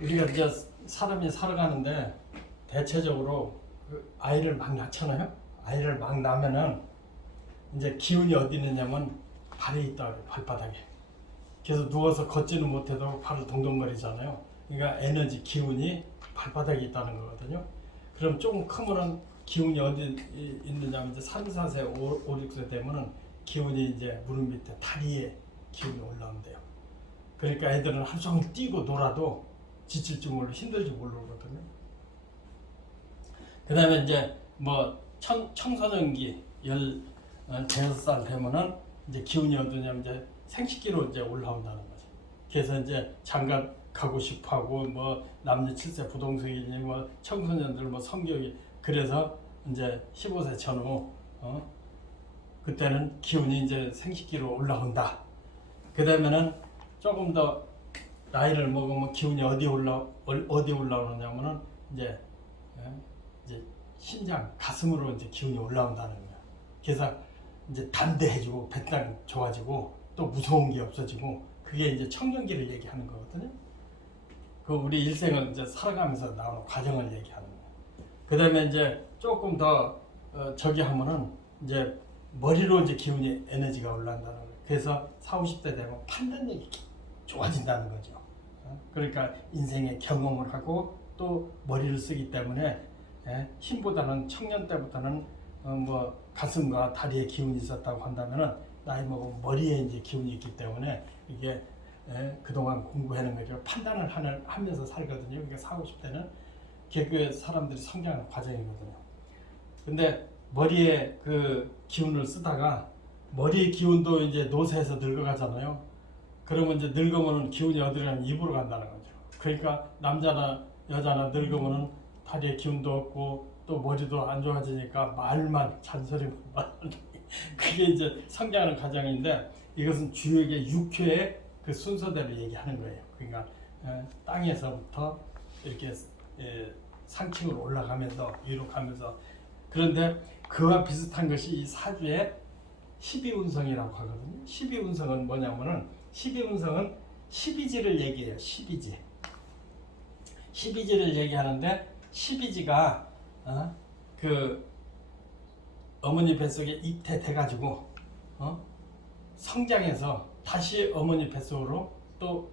우리가 이제 사람이 살아가는데 대체적으로 그 아이를 막 낳잖아요. 아이를 막 낳으면은 이제 기운이 어디 있느냐면 발에 있다 그래요. 발바닥에. 그래서 누워서 걷지는 못해도 발을 동동거리잖아요. 그러니까 에너지, 기운이 발바닥에 있다는 거거든요. 그럼 조금 크면은 기운이 어디 있느냐면 이제 3, 4세, 5, 6세 되면은 기운이 이제 무릎 밑에 다리에 기운이 올라온대요. 그러니까 애들은 하루 종일 뛰고 놀아도 지칠 줄 모르고 힘들지 모르거든요. 그 다음에 이제 뭐 청소년기 15살 되면은 이제 기운이 어디냐면 이제 생식기로 이제 올라온다는 거죠. 그래서 이제 장가 가고 싶어 하고 뭐 남녀 7세 부동석이니 뭐 청소년들 뭐 성격이 그래서 이제 15세 전후 그때는 기운이 이제 생식기로 올라온다. 그 다음에는 조금 더 나이를 먹으면 기운이 어디 올라오느냐면은 이제 심장, 가슴으로 이제 기운이 올라온다는 거야. 그래서 이제 담대해지고 배짱 좋아지고 또 무서운 게 없어지고 그게 이제 청년기를 얘기하는 거거든요. 그 우리 일생을 이제 살아가면서 나오는 과정을 얘기하는 거야. 그 다음에 이제 조금 더 저기 하면은 이제 머리로 이제 기운이 에너지가 올라온다는 거예요. 그래서 40, 50대 되면 판단력이 좋아진다는 거죠. 그러니까 인생의 경험을 하고 또 머리를 쓰기 때문에 힘보다는 청년 때부터는 뭐 가슴과 다리에 기운이 있었다고 한다면은 나이 먹으면 머리에 이제 기운이 있기 때문에 이게 그동안 공부해낸 거죠. 판단을 하면서 살거든요. 그러니까 40, 50대는 그 사람들이 성장하는 과정이거든요. 근데 머리에 그 기운을 쓰다가 머리의 기운도 이제 노쇠해서 늙어가잖아요. 그러면 이제 늙으면 기운이 어디로 가면 입으로 간다는 거죠. 그러니까 남자나 여자나 늙으면 다리에 기운도 없고 또 머리도 안 좋아지니까 말만 잔소리만 그게 이제 성장하는 과정인데 이것은 주역의 6회의 그 순서대로 얘기하는 거예요. 그러니까 땅에서부터 이렇게 상층으로 올라가면서 위로 가면서 그런데 그와 비슷한 것이 이 사주의 12운성이라고 하거든요. 12운성은 뭐냐면은 12운성은 12지를 얘기해요. 12지. 12지를 얘기하는데 12지가 그 어머니 뱃속에 잉태돼가지고 성장해서 다시 어머니 뱃속으로 또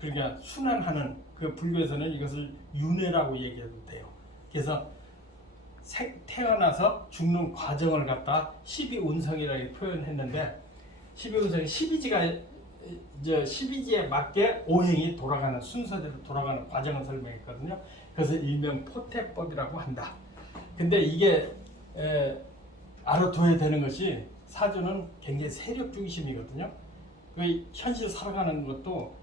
그러니까 순환하는 그 불교에서는 이것을 윤회라고 얘기해도 돼요. 그래서 태어나서 죽는 과정을 갖다 12운성이라고 표현했는데 12운성이 12지가 이제 12지에 맞게 오행이 돌아가는 순서대로 돌아가는 과정을 설명했거든요. 그래서 일명 포태법이라고 한다. 근데 이게 알아둬야 되는 것이 사주는 굉장히 세력 중심이거든요. 그 현실 살아가는 것도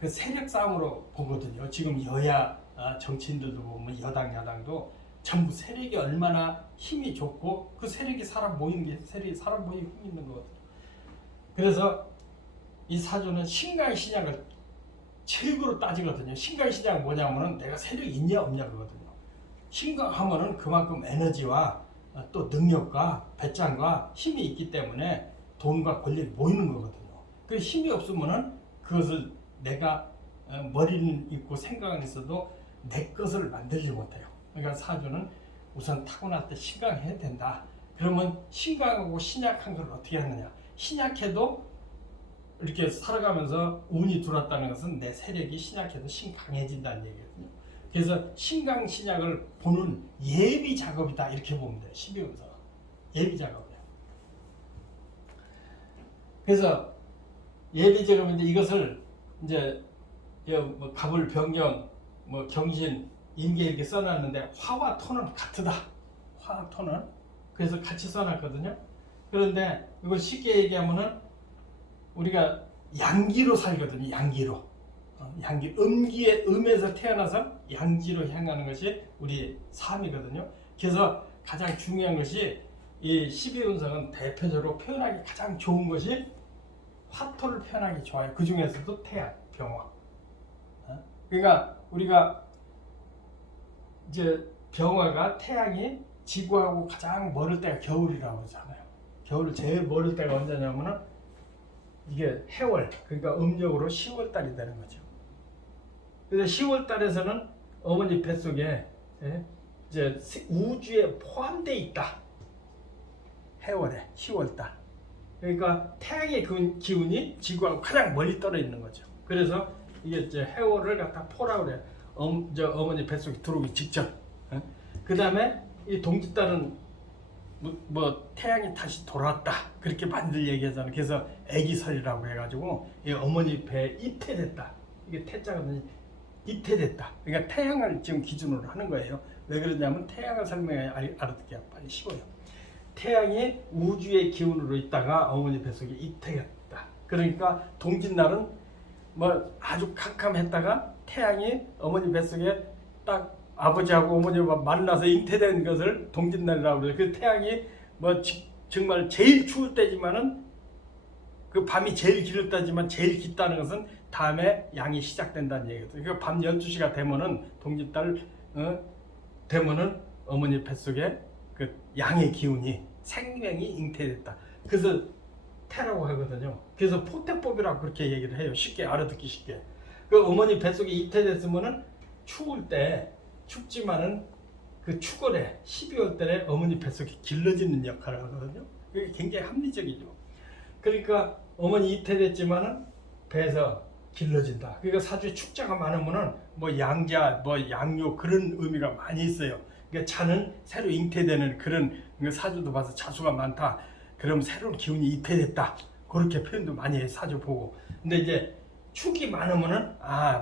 그 세력 싸움으로 보거든요. 지금 여야 정치인들도 보면 여당 야당도 전부 세력이 얼마나 힘이 좋고 그 세력이 사람 모이는 게 세력이 사람 모이는 힘이 있는 거거든요. 그래서 이 사주는 신강신약을 최고로 따지거든요. 신강신약은 뭐냐면은 내가 세력이 있냐 없냐 그거거든요. 신강하면은 그만큼 에너지와 또 능력과 배짱과 힘이 있기 때문에 돈과 권력이 모이는 거거든요. 그 힘이 없으면은 그것을 내가 머리는 있고 생각은 있어도 내 것을 만들지 못해요. 그러니까 사주는 우선 타고날 때 신강해야 된다. 그러면 신강하고 신약한 걸 어떻게 하느냐? 신약해도 이렇게 살아가면서 운이 들어왔다는 것은 내 세력이 신약해도 신강해진다는 얘기거든요. 그래서 신강신약을 보는 예비 작업이다 이렇게 보면 돼요. 12운서 예비 작업이에요. 그래서 예비 작업인데 이것을 이제 뭐 갑을 병경 뭐 경신 임계 이렇게 써놨는데 화와 토는 같으다. 화와 토는 그래서 같이 써놨거든요. 그런데 이걸 쉽게 얘기하면은 우리가 양기로 살거든요. 양기로. 양기 음기의 음에서 태어나서 양지로 향하는 것이 우리 삶이거든요. 그래서 가장 중요한 것이 이 12운성은 대표적으로 표현하기 가장 좋은 것이 화토를 표현하기 좋아요. 그 중에서도 태양, 병화. 그러니까 우리가 이제 병화가 태양이 지구하고 가장 멀을 때가 겨울이라고 하잖아요. 겨울 제일 멀을 때가 언제냐면은 이게 해월, 그러니까 음력으로 10월 달이 되는 거죠. 그래서 10월 달에서는 어머니 뱃속에 이제 우주에 포함되어 있다. 해월에 10월 달. 그러니까 태양의 기운이 지구하고 가장 멀리 떨어 있는 거죠. 그래서 이게 이제 해월을 갖다 포라 그래요. 어머니 뱃속에 들어오기 직전. 그 다음에 이 동짓달은 뭐 태양이 다시 돌아왔다 그렇게 많이들 얘기하잖아요. 그래서 애기설이라고 해가지고 이 어머니 배에 입퇴됐다. 이게 태자거든요. 입퇴됐다. 그러니까 태양을 지금 기준으로 하는 거예요. 왜 그러냐면 태양을 설명해 알아듣기가 빨리 쉬워요. 태양이 우주의 기운으로 있다가 어머니 뱃속에 입퇴했다. 그러니까 동짓날은 뭐 아주 캄캄했다가 태양이 어머니 뱃속에 딱 아버지하고 어머니가 만나서 잉태된 것을 동짓날이라고 그래요. 그 태양이 뭐 정말 제일 추울 때지만은 그 밤이 제일 길을 때지만 제일 깊다는 것은 다음에 양이 시작된다는 얘기거든요. 그러니까 밤 12시가 되면은 동짓달 되면은 어머니 뱃속에 그 양의 기운이 생명이 잉태됐다. 그래서 태라고 하거든요. 그래서 포태법이라고 그렇게 얘기를 해요. 쉽게 알아듣기 쉽게. 그 어머니 뱃속에 잉태됐으면은 추울 때 춥지만은 그 추월에 12월 달에 어머니 뱃속이 길러지는 역할을 하거든요. 그게 굉장히 합리적이죠. 그러니까 어머니 잉태됐지만은 배에서 길러진다. 그러니까 사주에 축자가 많으면은 뭐 양자, 뭐 양요 그런 의미가 많이 있어요. 그러니까 자는 새로 잉태되는 그런 사주도 봐서 자수가 많다. 그럼 새로운 기운이 잉태됐다. 그렇게 표현도 많이 해요. 사주 보고. 근데 이제 축이 많으면은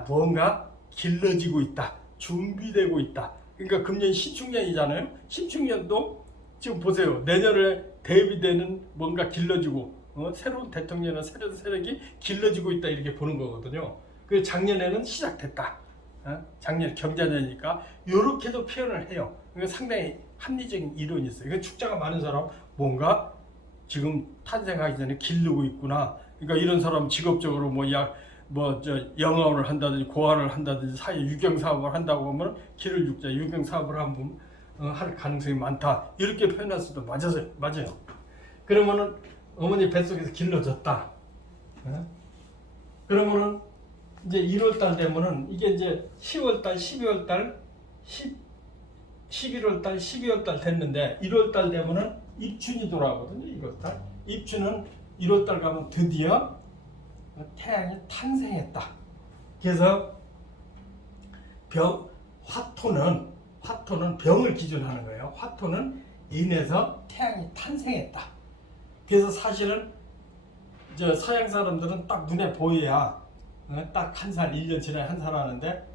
뭔가 길러지고 있다. 준비되고 있다. 그러니까 금년 신축년이잖아요. 신축년도 지금 보세요. 내년에 대비되는 뭔가 길러지고 새로운 대통령이나 새로운 세력이 길러지고 있다 이렇게 보는 거거든요. 그 작년에는 시작됐다. 작년 경자년이니까 이렇게도 표현을 해요. 그러니까 상당히 합리적인 이론이 있어요. 그러니까 축자가 많은 사람 뭔가 지금 탄생하기 전에 기르고 있구나. 그러니까 이런 사람 직업적으로 영업을 한다든지 고아를 한다든지 사회 유경 사업을 한다고 하면 기를 육자 유경 사업을 할 가능성이 많다. 이렇게 표현할 수도 맞아요. 그러면은 어머니 뱃속에서 길러졌다. 그러면은 이제 1월달 되면은 이게 이제 10월달, 12월달, 11월달, 12월달 됐는데 1월달 되면은 입춘이 돌아오거든요. 1월달. 입춘은 1월달 가면 드디어 태양이 탄생했다. 그래서 화토는 병을 기준하는 거예요. 화토는 인해서 태양이 탄생했다. 그래서 사실은 서양 사람들은 딱 눈에 보여야 딱 한 살, 1년 지나야 한 살 하는데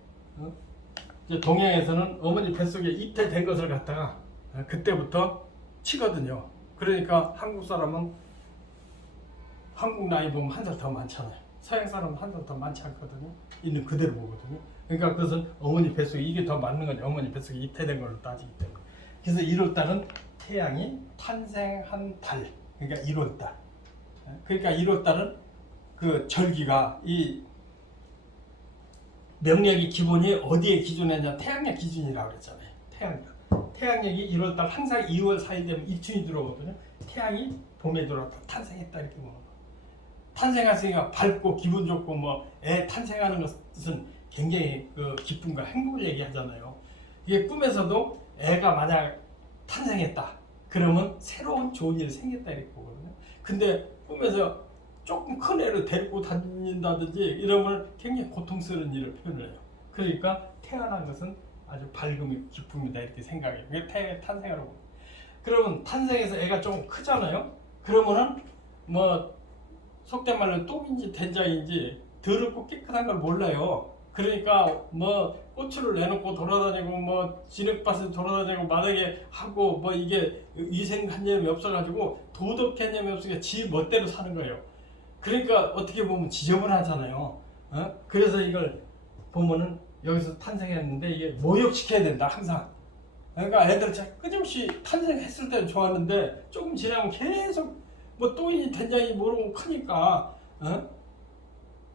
동양에서는 어머니 뱃속에 입퇴된 것을 갖다가 그때부터 치거든요. 그러니까 한국 사람은 한국 나이 보면 한 살 더 많잖아요. 서양 사람은 한 살 더 많지 않거든요. 있는 그대로 보거든요. 그러니까 그것은 어머니 뱃속에 이게 더 맞는 거죠. 어머니 뱃속에 입퇴된 걸로 따지기 때문에. 그래서 1월달은 태양이 탄생한 달. 그러니까 1월달. 그러니까 1월달은 그 절기가 이 명력의 기본이 어디에 기준했냐? 태양력 기준이라고 그랬잖아요. 태양력이 1월달 항상 2월 4일 되면 입춘이 들어오거든요. 태양이 봄에 들어왔다 탄생했다 이렇게 보는 거예요. 탄생했으니까 밝고 기분 좋고 애 탄생하는 것은 굉장히 그 기쁨과 행복을 얘기하잖아요. 이게 꿈에서도 애가 만약 탄생했다 그러면 새로운 좋은 일이 생겼다 이렇게 보거든요. 근데 꿈에서 조금 큰 애를 데리고 다닌다든지 이러면 굉장히 고통스러운 일을 표현을 해요. 그러니까 태어난 것은 아주 밝음이 기쁨이다 이렇게 생각해요. 그게 태양의 탄생이라고. 그러면 탄생해서 애가 좀 크잖아요. 그러면은 속된 말로 똥인지 된장인지 더럽고 깨끗한 걸 몰라요. 그러니까 고추를 내놓고 돌아다니고 진흙밭에 돌아다니고 마당에 하고 이게 위생관념이 없어가지고 도덕개념이 없으니까 지 멋대로 사는 거예요. 그러니까 어떻게 보면 지저분하잖아요. 그래서 이걸 보면은 여기서 탄생했는데 이게 모욕시켜야 된다 항상. 그러니까 애들 끊임없이 탄생했을 때는 좋았는데 조금 지나면 계속 똥이 된장이 모르고 크니까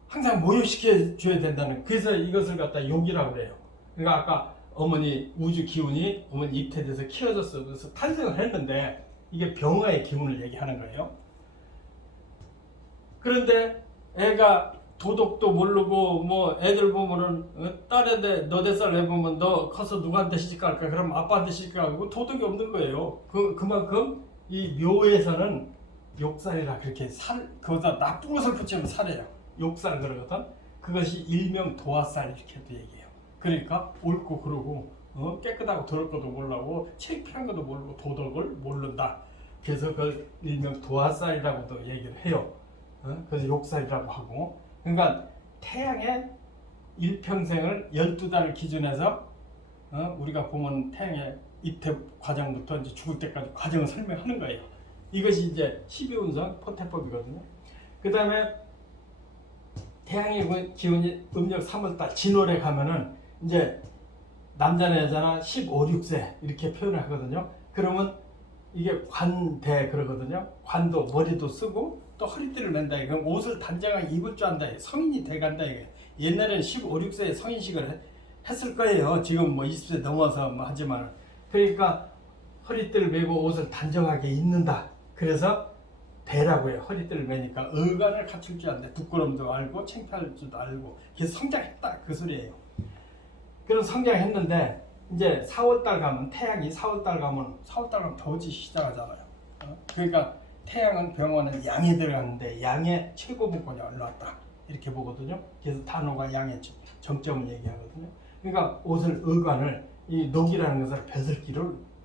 항상 모욕시켜줘야 된다는. 그래서 이것을 갖다 욕이라고 그래요. 그러니까 아까 어머니 우주 기운이 어머니 입퇴돼서 키워졌어. 그래서 탄생을 했는데 이게 병화의 기운을 얘기하는 거예요. 그런데 애가 도덕도 모르고 뭐 애들 보면은 딸인데 너 4살 애 보면 너 커서 누구한테 시집갈까? 그럼 아빠한테 시집가고 도덕이 없는 거예요. 그만큼 이 묘에서는 욕살이라 그렇게 거기다 나쁜 것을 붙이면 살이에요. 욕살 그러거든. 그것이 일명 도화살 이렇게도 얘기해요. 그러니까 옳고 그르고 깨끗하고 더러울 것도 모르고 창피한 것도 모르고 도덕을 모른다. 그래서 그걸 일명 도화살이라고도 얘기를 해요. 그래서 욕살이라고 하고. 그러니까 태양의 일평생을 12달을 기준해서 우리가 보면 태양의 입퇴 과정부터 이제 죽을 때까지 과정을 설명하는 거예요. 이것이 이제 12운성 포태법이거든요. 그 다음에 태양의 기운이 음력 3월달 진월에 가면은 이제 남자나 여자나 15, 6세 이렇게 표현을 하거든요. 그러면 이게 관대 그러거든요. 관도 머리도 쓰고 또 허리띠를 맨다. 그럼 옷을 단정하게 입을 줄 안다. 성인이 돼간다. 옛날에는 15, 6세에 성인식을 했을 거예요. 지금 뭐 20세 넘어서 뭐 하지만. 그러니까 허리띠를 메고 옷을 단정하게 입는다. 그래서 대라고 해요. 허리띠를 매니까 어간을 갖출 줄 안다. 부끄럼도 알고 창피할 줄도 알고. 그래서 성장했다. 그 소리예요. 그런 성장했는데 이제 4월달 가면 태양이 4월달 가면 더워지기 시작하잖아요. 그러니까 태양은 병원은 양에 들어갔는데 양의 최고 분권이 올라왔다 이렇게 보거든요. 그래서 단호가 양의 정점을 얘기하거든요. 그러니까 옷을 어간을 이 녹이라는 것을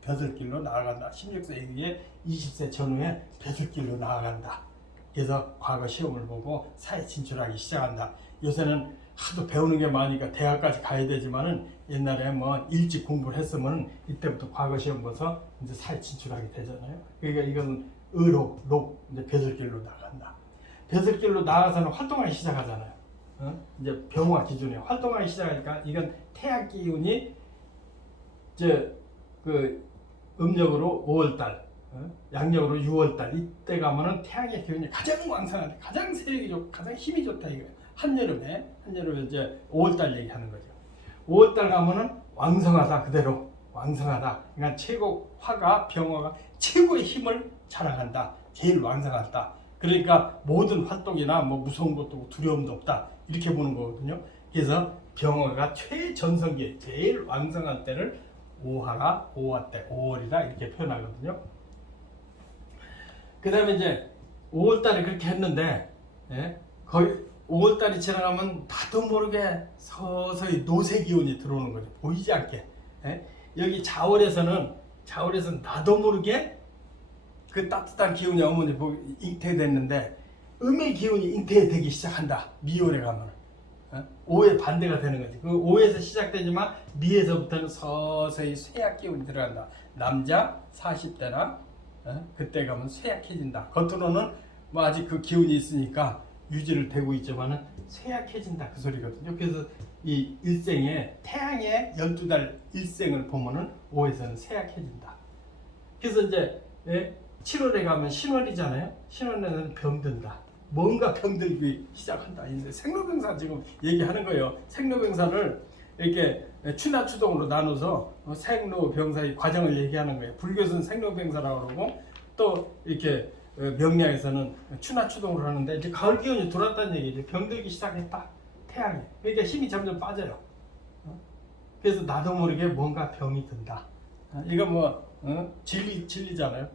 벼슬길로 나아간다. 16세 이후에 20세 전후에 벼슬길로 나아간다. 그래서 과거 시험을 보고 사회 진출하기 시작한다. 요새는 하도 배우는 게 많으니까 대학까지 가야 되지만은 옛날에 뭐 일찍 공부를 했으면 이때부터 과거 시험 봐서 이제 사회 진출하게 되잖아요. 그러니까 이건 녹 이제 벼슬길로 나간다. 벼슬길로 나가서는 활동하기 시작하잖아요. 이제 병화 기준에 활동하기 시작하니까 이건 태양 기운이 이제 그 음력으로 5월달, 양력으로 6월달 이때 가면은 태양의 기운이 가장 왕성하다, 가장 세력이 좋고 가장 힘이 좋다 이거예요. 한여름에 이제 5월달 얘기하는 거죠. 5월달 가면은 왕성하다 그대로 왕성하다. 그러니까 최고 화가 병화가 최고의 힘을 자랑한다. 제일 왕성하다. 그러니까 모든 활동이나 뭐 무서운 것도 없고 두려움도 없다 이렇게 보는 거거든요. 그래서 병화가 최전성기 제일 왕성한 때를 5화 때 5월이다 이렇게 표현하거든요. 그 다음에 이제 5월달에 그렇게 했는데 거의 5월달이 지나가면 나도 모르게 서서히 노쇠 기운이 들어오는 거죠. 보이지 않게. 여기 자월에서는 나도 모르게 그 따뜻한 기운이 어머니 잉태됐는데 음의 기운이 잉태되기 시작한다. 미월에 가면. 오의 반대가 되는 거지. 그 오에서 시작되지만 미에서부터는 서서히 쇠약 기운이 들어간다. 남자 40대나 그때 가면 쇠약해진다. 겉으로는 뭐 아직 그 기운이 있으니까 유지를 되고 있지만은 쇠약해진다 그 소리거든요. 그래서 이 일생에 태양의 12달 일생을 보면은 5에서는 쇠약해진다. 그래서 이제 7월에 가면 신월이잖아요. 신월에는 병든다. 뭔가 병들기 시작한다. 이제 생로병사 지금 얘기하는 거예요. 생로병사를 이렇게 추나추동으로 나눠서 생로병사의 과정을 얘기하는 거예요. 불교에서는 생로병사라고 그러고 또 이렇게 명량에서는 추나추동으로 하는데 이제 가을 기운이 들어왔다는 얘기죠. 병들기 시작했다. 태양이. 그러니까 힘이 점점 빠져요. 그래서 나도 모르게 뭔가 병이 든다. 이거 뭐 진리잖아요.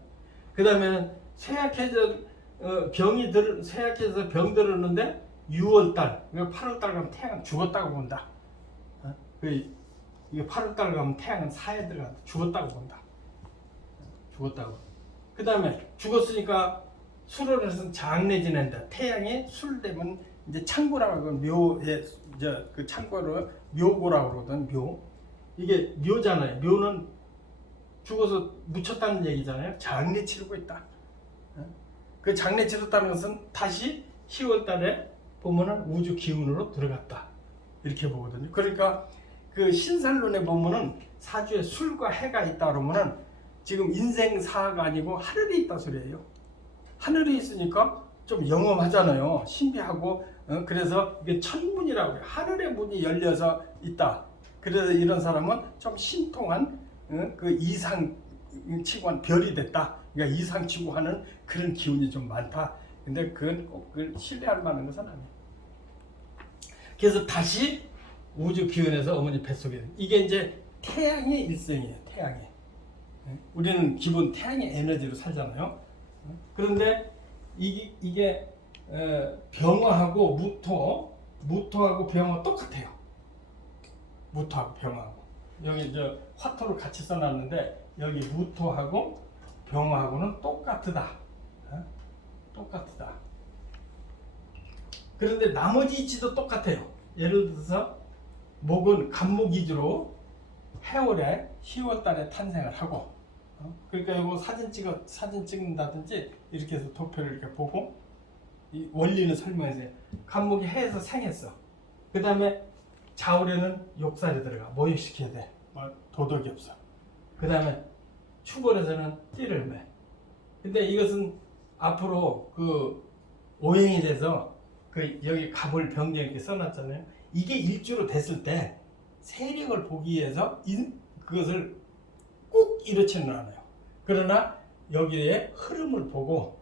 그 다음에는 쇠약해서 병들었는데 6월달, 8월달 가면 태양은 죽었다고 본다. 이게 8월달 가면 태양은 사에 들어간다. 죽었다고 본다. 죽었다고. 그 다음에 죽었으니까 술월에서는 장례 지낸다. 태양이 술 되면 이제 창고라고 하고 묘에 그 창고를 묘고라고 그러거든. 묘. 이게 묘잖아요. 묘는 죽어서 묻혔다는 얘기잖아요. 장례 치르고 있다. 그 장례 치렀다는 것은 다시 10월 달에 보면은 우주 기운으로 들어갔다. 이렇게 보거든요. 그러니까 그 신살론에 보면은 사주에 술과 해가 있다 그러면은 지금 인생사가 아니고 하늘이 있다 소리예요. 하늘이 있으니까 좀 영험하잖아요. 신비하고 그래서 이게 천문이라고 해요. 하늘의 문이 열려서 있다. 그래서 이런 사람은 좀 신통한 그 이상치고한 별이 됐다. 그러니까 이상치고 하는 그런 기운이 좀 많다. 근데 그건 꼭 신뢰할 만한 것은 아니에요. 그래서 다시 우주 기원에서 어머니 뱃속에 이게 이제 태양의 일생이에요. 태양의. 우리는 기본 태양의 에너지로 살잖아요. 그런데 이게 병화하고 무토하고 병화 똑같아요. 무토하고 병화하고 여기 저 화토를 같이 써놨는데 여기 무토하고 병화하고는 똑같다. 똑같다. 그런데 나머지 이치도 똑같아요. 예를 들어서 목은 간목 위주로 해월에 10월 달에 탄생을 하고 그러니까 이거 사진 찍는다든지 이렇게 해서 도표를 이렇게 보고 이 원리는 설명해서 간목이 해에서 생했어. 그 다음에 자월에는 욕살이 들어가 모육시켜야 돼. 뭐 도덕이 없어. 그 다음에 추월에서는 띠를 매. 근데 이것은 앞으로 그 오행이 돼서 그 여기 갑을 병정 이렇게 써놨잖아요. 이게 일주로 됐을 때 세력을 보기 위해서 그것을 꼭 이렇지는 않아요. 그러나 여기에 흐름을 보고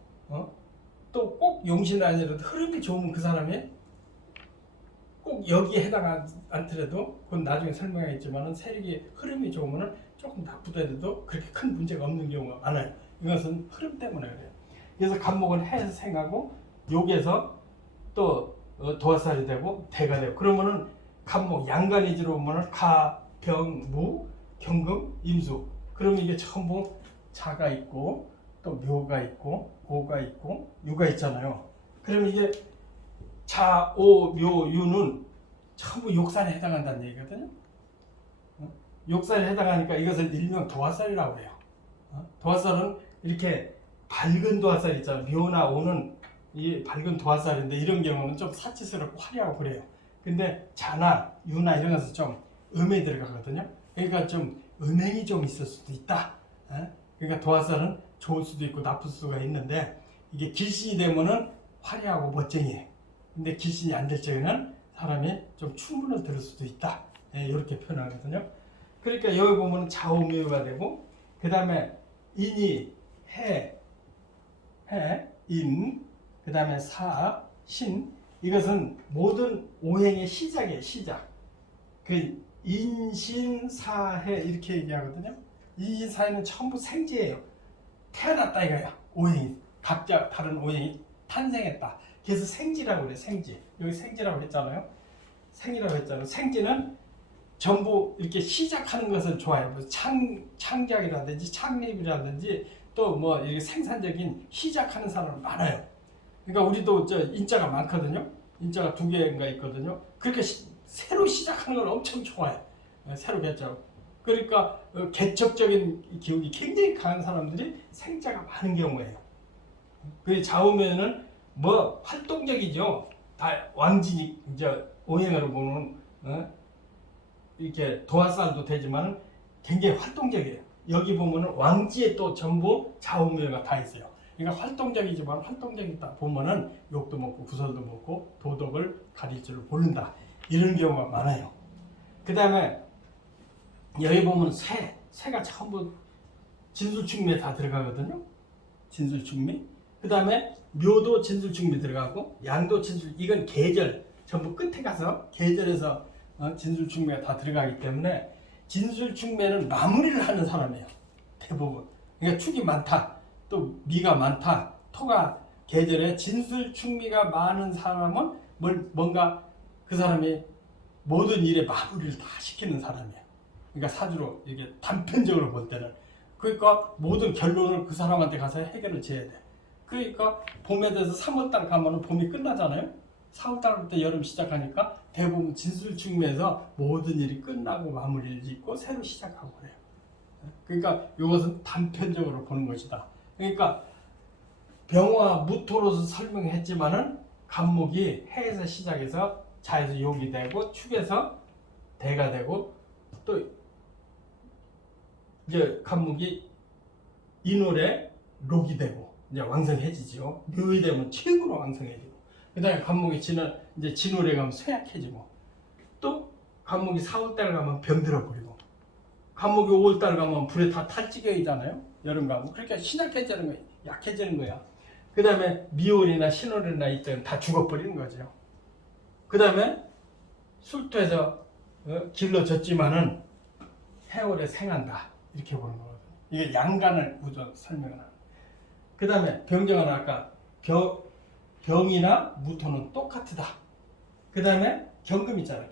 또 꼭 용신이 아니라도 흐름이 좋으면 그 사람이 꼭 여기에 해당하지 않더라도 그건 나중에 설명하겠지만 세력이 흐름이 좋으면 조금 나쁘더라도 그렇게 큰 문제가 없는 경우가 많아요. 이것은 흐름 때문에 그래요. 그래서 간목은 해에서 생하고 여기에서 또 도화살이 되고 대가 되고 그러면은 간목 양간이지로 보면은 가, 병, 무, 경금, 임수 그러면 이게 전부 자가 있고 또 묘가 있고 오가 있고 유가 있잖아요. 그러면 이게 자, 오, 묘, 유는 전부 욕살에 해당한다는 얘기거든요. 욕살에 해당하니까 이것을 일명 도화살이라고 해요. 도화살은 이렇게 밝은 도화살 있잖아요. 묘나 오는 이 밝은 도화살인데 이런 경우는 좀 사치스럽고 화려하고 그래요. 근데 자나 유나 이런 것은 좀 음에 들어가거든요. 그러니까 좀 음행이 좀 있을 수도 있다. 그러니까 도화살은 좋을 수도 있고 나쁠 수가 있는데 이게 길신이 되면은 화려하고 멋쟁이에요. 근데 길신이 안 될 적에는 사람이 좀 충문을 들을 수도 있다. 이렇게 표현하거든요. 그러니까 여기 보면 자오묘가 되고 그 다음에 인이 해, 인, 그 다음에 사, 신 이것은 모든 오행의 시작이에요. 시작. 그 인신사해 이렇게 얘기하거든요. 인신사해는 전부 생지예요. 태어났다 이거야. 오행이 각자 다른 오행이 탄생했다. 그래서 생지라고 그래. 생지. 여기 생지라고 했잖아요. 생이라고 했잖아요. 생지는 전부 이렇게 시작하는 것을 좋아해요. 뭐 창작이라든지 창립이라든지 또 뭐 이렇게 생산적인 시작하는 사람은 많아요. 그러니까 우리도 저 인자가 많거든요. 인자가 2개인가 있거든요. 그렇게 새로 시작하는 걸 엄청 좋아해요. 새로 개척. 그러니까 개척적인 기운이 굉장히 강한 사람들이 생자가 많은 경우예요. 그 좌우면은 뭐 활동적이죠. 다 왕진이 이제 오행으로 보면 이렇게 도화살도 되지만 굉장히 활동적이에요. 여기 보면은 왕지에 또 전부 좌우묘가 다 있어요. 그러니까 활동적이지만 활동적이다 보면은 욕도 먹고 구설도 먹고 도덕을 가릴 줄을 모른다. 이런 경우가 많아요. 그 다음에 여기 보면 새가 전부 진술충미에 다 들어가거든요. 진술충미. 그 다음에 묘도 진술충미 들어가고 양도 진술. 이건 계절 전부 끝에 가서 계절에서 진술충미가 다 들어가기 때문에 진술충매는 마무리를 하는 사람이에요. 대부분. 그러니까 축이 많다. 또 미가 많다. 토가 계절에 진술충미가 많은 사람은 뭔가 그 사람이 모든 일에 마무리를 다 시키는 사람이에요. 그러니까 사주로 이게 단편적으로 볼 때는 그러니까 모든 결론을 그 사람한테 가서 해결을 지어야 돼. 그러니까 봄에 돼서 3월달 가면은 봄이 끝나잖아요. 4월달부터 여름 시작하니까 대부분 진술충매에서 모든 일이 끝나고 마무리를 짓고 새로 시작하고 그래요. 그러니까 이것은 단편적으로 보는 것이다. 그러니까 병화 무토로서 설명했지만은 간목이 해에서 시작해서 자에서 욕이 되고 축에서 대가 되고 또 이제 간목이 인월에 록이 되고 이제 왕성해지죠. 묘이 되면 최고로 왕성해지고 그 다음에 간목이 이제 진월에 가면 쇠약해지고 또 간목이 4월달 가면 병들어 버리고 간목이 5월달 가면 불에 다 탈지경이잖아요. 여름 가면 그러니까 신약해지는 거야. 약해지는 거야. 그 다음에 미월이나 신월이나 이때는 다 죽어버리는 거죠. 그 다음에 술토에서 길러졌지만은 해월에 생한다 이렇게 보는 거거든요. 이게 양간을 우선 설명을 하는. 그 다음에 병정은 아까 병이나 무토는 똑같다. 그 다음에 경금 있잖아요.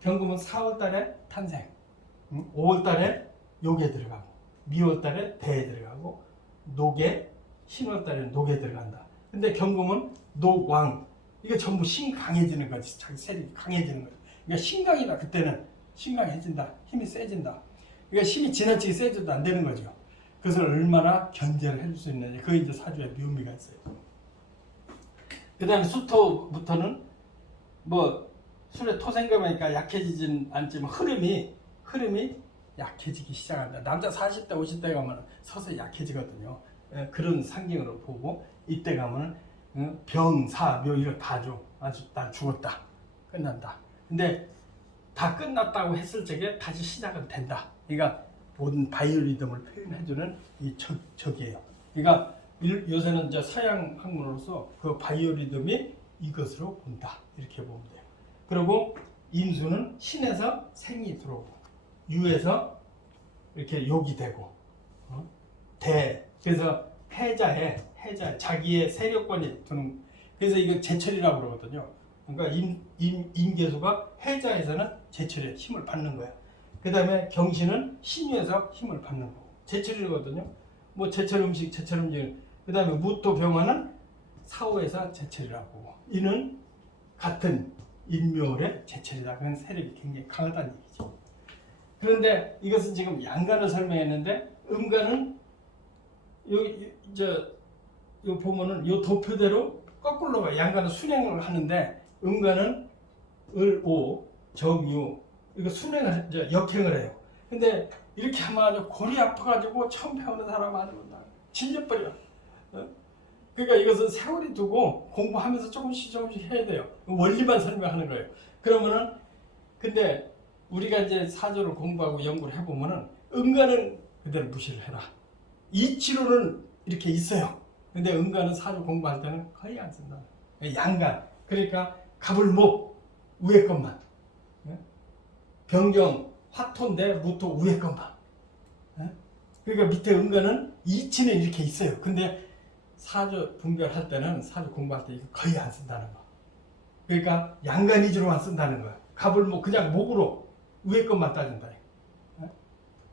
경금은 4월달에 탄생, 5월달에 욕에 들어가고, 미월달에 대에 들어가고, 녹에 신월달에 녹에 들어간다. 근데 경금은 녹왕, 이게 전부 신 강해지는 거지. 자기 세력이 강해지는 거지. 그러니까 신강이다. 그때는 신강해진다. 힘이 세진다. 그러니까 힘이 지나치게 세져도 안 되는 거죠. 그것을 얼마나 견제를 해줄 수 있느냐. 그게 이제 사주의 묘미가 있어요. 그 다음에 수토부터는 뭐 술에 토생금이니까 약해지진 않지만 흐름이 약해지기 시작한다. 남자 40대 50대 가면 서서히 약해지거든요. 그런 상징으로 보고 이때 가면 병, 사, 묘 이런 다 줘. 아주 난 죽었다. 끝난다. 근데 다 끝났다고 했을 적에 다시 시작은 된다. 그러니까 모든 바이오리듬을 표현해주는 이 적이에요. 그러니까 요새는 이제 서양 학문으로서 그 바이오리듬이 이것으로 본다. 이렇게 보면 돼요. 그리고 임수는 신에서 생이 들어오고 유에서 이렇게 욕이 되고 대 그래서 해자에 자기의 세력권이 드는 그래서 이거 제철이라고 그러거든요. 그러니까 임계수가 해자에서는 제철에 힘을 받는 거야. 그 다음에 경신은 신유에서 힘을 받는 거고 제철이거든요. 뭐 제철 음식 그 다음에 무토 병화는 사오에서 제철이라고 보고 이는 같은 인묘월의 제철이다. 그건 세력이 굉장히 강하다는 얘기죠. 그런데 이것은 지금 양간을 설명했는데 음간은 요 보면은 요 도표대로 거꾸로 가 양간은 순행을 하는데 음간은 을오 정유 이거 순행을 이제 역행을 해요. 근데 이렇게 하면 아주 골이 아파가지고 처음 배우는 사람 아니면 질려버려. 그러니까 이것은 세월이 두고 공부하면서 조금씩 해야 돼요. 원리만 설명하는 거예요. 그러면은 근데 우리가 이제 사조를 공부하고 연구를 해보면은 음간은 그대로 무시를 해라. 이치로는 이렇게 있어요. 근데 음간은 사조 공부할 때는 거의 안 쓴다. 양간 그러니까 갑을목 위에 것만 병경 화토인데 무토 위에 것만 그러니까 밑에 음간은 이치는 이렇게 있어요. 근데 사주 분별할 때는 사주 공부할 때 이거 거의 안 쓴다는 거. 그러니까 양간 위주로만 쓴다는 거야. 갑을 뭐 그냥 목으로 위에 것만 따진다.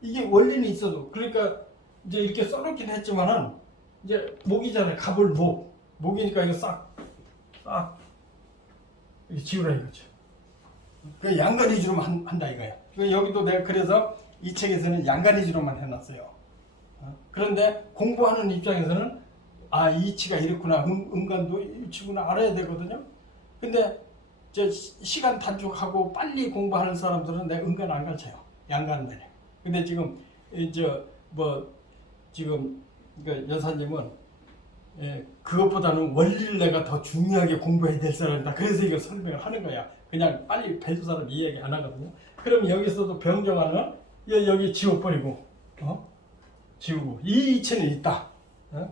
이게 원리는 있어도 그러니까 이제 이렇게 써놓긴 했지만은 이제 목이잖아요. 갑을 목이니까 이거 싹 이렇게 지우라 이거죠. 그 양간 위주로만 한다 이거야. 여기도 내가 그래서 이 책에서는 양간 위주로만 해놨어요. 그런데 공부하는 입장에서는 이치가 이렇구나 음간도 이치구나 알아야 되거든요. 근데 시간 단축하고 빨리 공부하는 사람들은 내 음간 안 가르쳐요. 양간만 해. 근데 지금 지금 그러니까 여사님은 그것보다는 원리를 내가 더 중요하게 공부해야 될 사람이다. 그래서 이거 설명을 하는 거야. 그냥 빨리 배수 사람 이야기 안 하거든요. 그럼 여기서도 병정하는 여기 지워버리고 지우고 이 이치는 있다.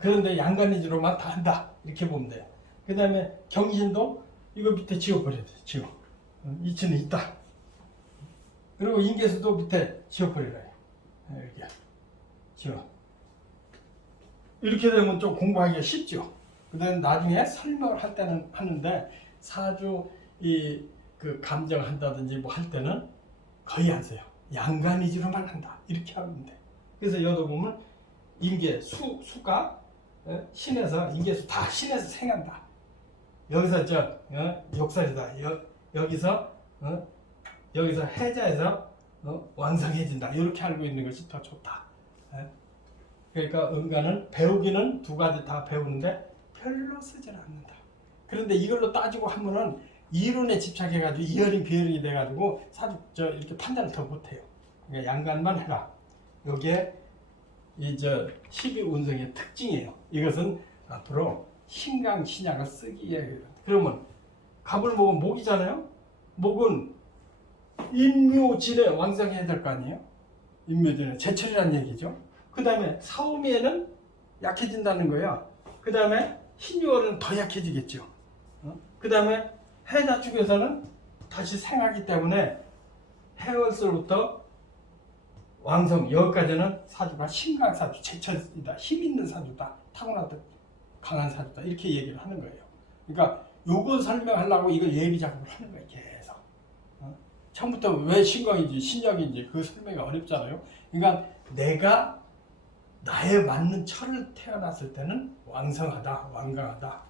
그런데 양간이지로만 다 한다. 이렇게 보면 돼요. 그 다음에 경신도 이거 밑에 지워버려야 돼. 이치는 있다. 그리고 인계수도 밑에 지워버리라 해요. 이렇게 지워. 이렇게 되면 좀 공부하기가 쉽죠. 그다음 나중에 설명을 할 때는 하는데 사주 그 감정한다든지 뭐 할 때는 거의 안 써요. 양간 위주로만 한다. 이렇게 하면 돼. 그래서 여기 보면 인계 수가 신에서 인계수 다 신에서 생한다. 여기서 역살이다. 여기서 해자에서 완성해진다. 이렇게 알고 있는 것이 더 좋다. 그러니까 음간은 배우기는 두 가지 다 배우는데 별로 쓰질 않는다. 그런데 이걸로 따지고 하면은 이론에 집착해가지고 이어링 비어링이 돼가지고 사주 이렇게 판단을 더 못해요. 그러니까 양간만 해라. 이게 12운성의 특징이에요. 이것은 앞으로 신강 신약을 쓰기에 그러면 갑을 먹으면 목이잖아요. 목은 인묘진에 왕성해야 될 거 아니에요. 인묘진에 제철이라는 얘기죠. 그 다음에 사오미에는 약해진다는 거야. 그 다음에 신유월은 더 약해지겠죠. 그 다음에 해자 쪽에서는 다시 생하기 때문에 해월서부터 왕성 여기까지는 사주가 신강사주, 제철이다, 힘 있는 사주다, 타고나듯 강한 사주다 이렇게 얘기를 하는 거예요. 그러니까 요거 설명하려고 이걸 예비 작업을 하는 거예요. 계속. 처음부터 왜 신강인지 신약인지 그 설명이 어렵잖아요. 그러니까 내가 나에 맞는 철을 태어났을 때는 왕성하다, 완강하다.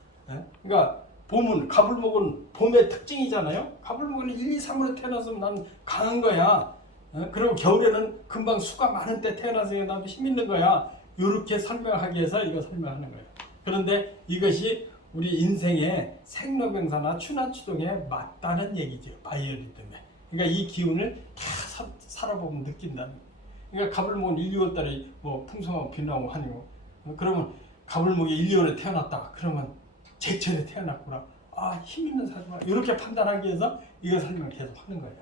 그러니까 봄은 가불목은 봄의 특징이잖아요. 가불목은 1, 2, 3월에 태어났으면 난 강한 거야. 그리고 겨울에는 금방 수가 많은 때 태어나서 나도 힘 있는 거야. 이렇게 설명하기 위해서 이거 설명하는 거예요. 그런데 이것이 우리 인생의 생로병사나 추나추동에 맞다는 얘기죠. 바이오리듬에. 그러니까 이 기운을 다 살아보면 느낀다는 거예요. 그러니까 가불목은 1, 2월 달에 뭐 풍성하고 빛나고 하니고 그러면 가불목이 1, 2월에 태어났다. 그러면 제철에 태어났구나. 아, 힘 있는 사주가 이렇게 판단하기 위해서 이거 설명을 계속 하는 거예요.